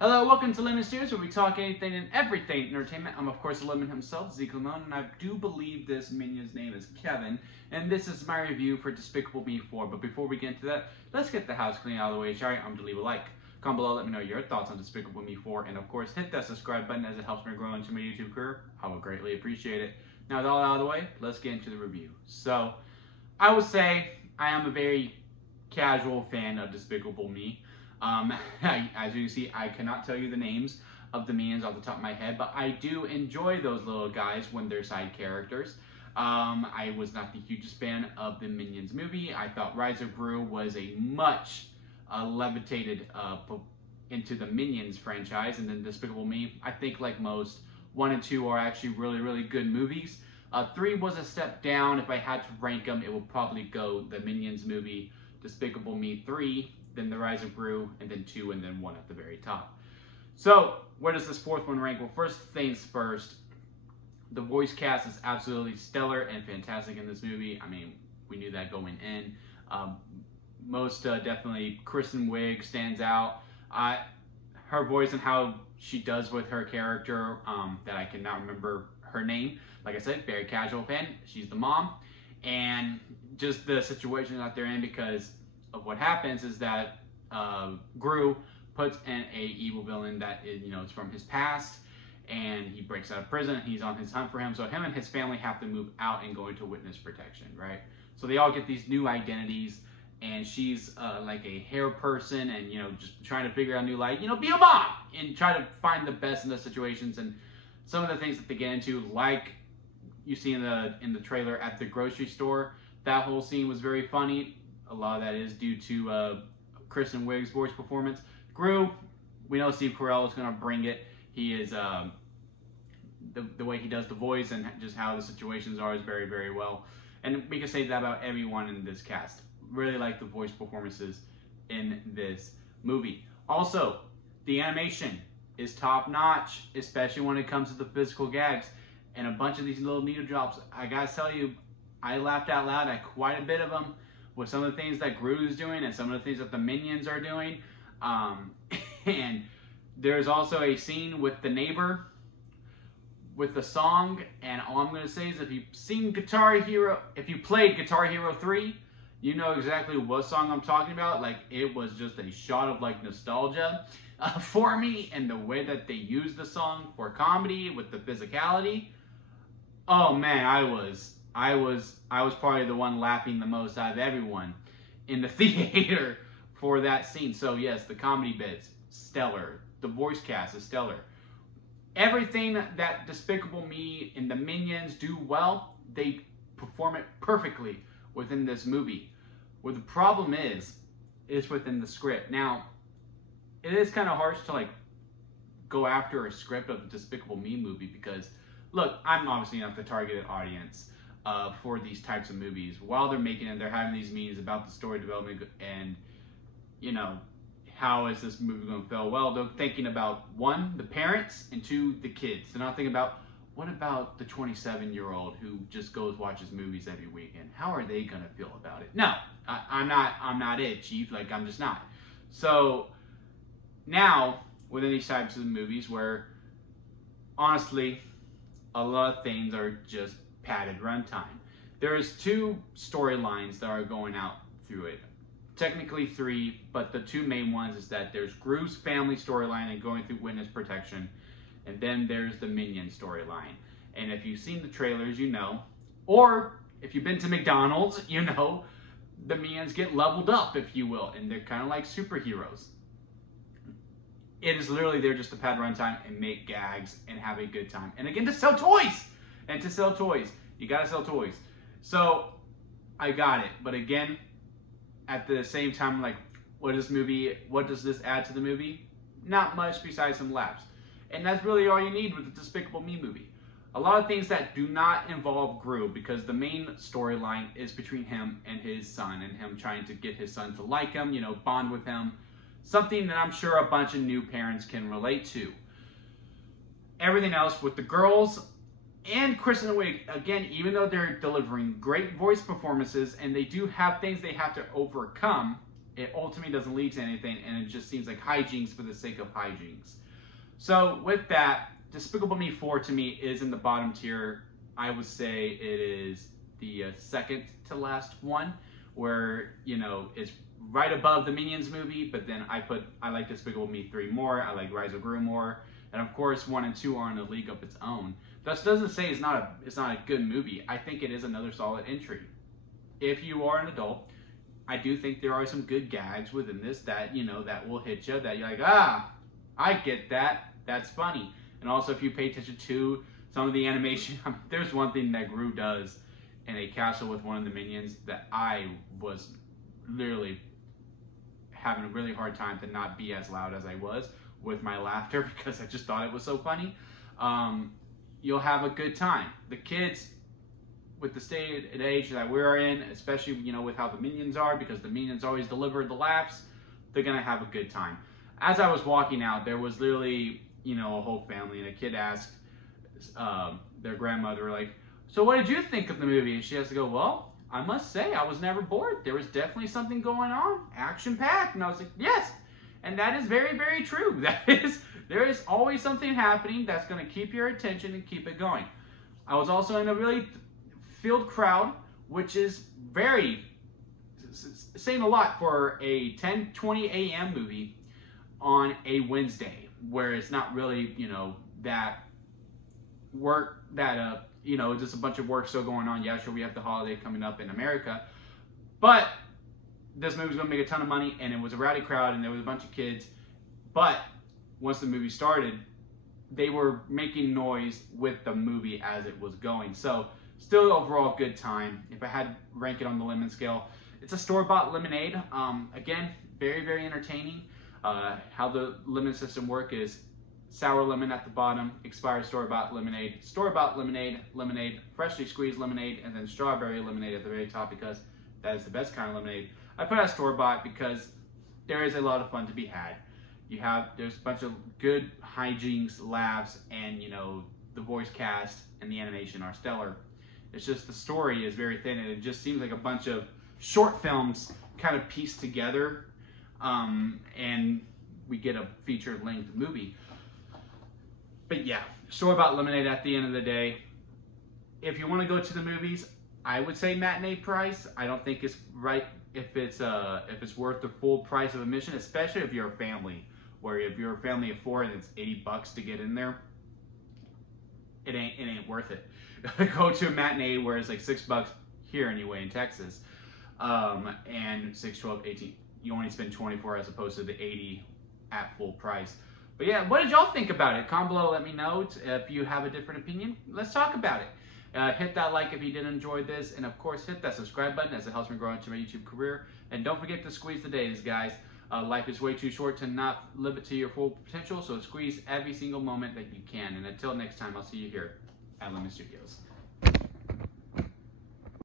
Hello, welcome to Lemon Studios, where we talk anything and everything entertainment. I'm, of course, Lemon himself, Zeke Lemon, and I do believe this minion's name is Kevin, and this is my review for Despicable Me 4. But before we get into that, let's get the house clean out of the way, shall we? I'm to leave a like. Comment below, let me know your thoughts on Despicable Me 4, and of course, hit that subscribe button as it helps me grow into my YouTube career. I would greatly appreciate it. Now, with all out of the way, let's get into the review. So, I would say I am a very casual fan of Despicable Me. As you can see, I cannot tell you the names of the minions off the top of my head, but I do enjoy those little guys when they're side characters. I was not the hugest fan of the Minions movie. I thought Rise of Gru was a much levitated into the Minions franchise, and then Despicable Me, I think like most, 1 and 2 are actually really good movies. 3 was a step down. If I had to rank them, it would probably go the Minions movie, Despicable Me 3, then the Rise of Gru, and then 2, and then 1 at the very top. So, where does this 4th one rank? Well, first things first, the voice cast is absolutely stellar and fantastic in this movie. I mean, we knew that going in. Most definitely, Kristen Wiig stands out. Her voice and how she does with her character, that I cannot remember her name. Like I said, very casual fan. She's the mom. And just the situation that they're in, because of what happens is that Gru puts in a evil villain that is, it's from his past, and he breaks out of prison. He's on his hunt for him, so him and his family have to move out and go into witness protection, right? So they all get these new identities, and she's like a hair person, and just trying to figure out a new life. Be a mom and try to find the best in the situations. And some of the things that they get into, like you see in the trailer at the grocery store, that whole scene was very funny. A lot of that is due to Kristen Wiig's voice performance. Gru, we know Steve Carell is going to bring it. He is, the way he does the voice and just how the situations are is very well. And we can say that about everyone in this cast. Really like the voice performances in this movie. Also, the animation is top notch, especially when it comes to the physical gags. And a bunch of these little needle drops, I gotta tell you, I laughed out loud at quite a bit of them, with some of the things that Gru is doing and some of the things that the Minions are doing. And there's also a scene with the neighbor with the song, and all I'm going to say is if you've seen Guitar Hero, if you played Guitar Hero 3, you know exactly what song I'm talking about. Like, it was just a shot of like nostalgia for me, and the way that they used the song for comedy with the physicality. Oh man, I was probably the one laughing the most out of everyone in the theater for that scene. So yes, the comedy bits, stellar. The voice cast is stellar. Everything that Despicable Me and the Minions do well, they perform it perfectly within this movie. Where the problem is within the script. Now, it is kind of harsh to like go after a script of the Despicable Me movie, because look, I'm obviously not the targeted audience for these types of movies. While they're making it, they're having these meetings about the story development and, how is this movie going to fail? Well, they're thinking about, 1, the parents, and 2, the kids. They're not thinking about, what about the 27-year-old who just goes watches movies every weekend? How are they going to feel about it? No, I'm not it, Chief. Like, I'm just not. So, now, within these types of movies where, honestly, a lot of things are just padded runtime. There's 2 storylines that are going out through it. Technically 3, but the 2 main ones is that there's Gru's family storyline and going through witness protection, and then there's the Minion storyline. And if you've seen the trailers, you know, or if you've been to McDonald's, you know, the Minions get leveled up, if you will, and they're kind of like superheroes. It is literally there just to pad runtime and make gags and have a good time. And again, to sell toys! And to sell toys. You gotta sell toys. So, I got it. But again, at the same time, like, what does this add to the movie? Not much besides some laughs. And that's really all you need with the Despicable Me movie. A lot of things that do not involve Gru, because the main storyline is between him and his son, and him trying to get his son to like him, bond with him. Something that I'm sure a bunch of new parents can relate to. Everything else with the girls and Kristen Wiig, again, even though they're delivering great voice performances and they do have things they have to overcome, it ultimately doesn't lead to anything, and it just seems like hijinks for the sake of hijinks. So with that, Despicable Me 4 to me is in the bottom tier. I would say it is the second to last one, where, you know, it's right above the Minions movie, but then I like Despicable Me 3 more, I like Rise of Gru more, and of course 1 and 2 are in a league of its own. This doesn't say it's not a good movie. I think it is another solid entry. If you are an adult, I do think there are some good gags within this that, you know, that will hit you, that you're like, ah, I get that, that's funny. And also if you pay attention to some of the animation, there's one thing that Gru does in a castle with one of the Minions that I was literally having a really hard time to not be as loud as I was with my laughter, because I just thought it was so funny. You'll have a good time. The kids, with the state and age that we're in, especially, you know, with how the Minions are, because the Minions always deliver the laughs, they're gonna have a good time. As I was walking out, there was literally, you know, a whole family, and a kid asked their grandmother, like, so what did you think of the movie? And she has to go, well, I must say, I was never bored. There was definitely something going on, action-packed. And I was like, yes. And that is very, very true. There is always something happening that's going to keep your attention and keep it going. I was also in a really filled crowd, which is saying a lot for a 10:20 a.m. movie on a Wednesday, where it's not really, you know, that work, that, you know, just a bunch of work still going on. Yeah, sure, we have the holiday coming up in America, but this movie's gonna make a ton of money, and it was a rowdy crowd, and there was a bunch of kids. But once the movie started, they were making noise with the movie as it was going. So still overall good time. If I had to rank it on the lemon scale, it's a store-bought lemonade. Again, very, very entertaining. How the lemon system work is sour lemon at the bottom, expired store-bought lemonade, lemonade, freshly squeezed lemonade, and then strawberry lemonade at the very top, because that is the best kind of lemonade. I put out store-bought because there is a lot of fun to be had. There's a bunch of good hijinks, laughs, and, you know, the voice cast and the animation are stellar. It's just the story is very thin, and it just seems like a bunch of short films kind of pieced together, and we get a feature-length movie. But yeah, store-bought lemonade at the end of the day. If you want to go to the movies, I would say matinee price. I don't think it's right if it's worth the full price of admission, especially if you're a family. Where if you're a family of 4 and it's $80 to get in there, it ain't worth it. Go to a matinee where it's like $6 here anyway in Texas, and 6, 12, 18. You only spend 24 as opposed to the 80 at full price. But yeah, what did y'all think about it? Comment below, let me know if you have a different opinion. Let's talk about it. Hit that like if you did enjoy this, and of course hit that subscribe button as it helps me grow into my YouTube career. And don't forget to squeeze the days, guys. Life is way too short to not live it to your full potential, so squeeze every single moment that you can. And until next time, I'll see you here at Lemon Studios.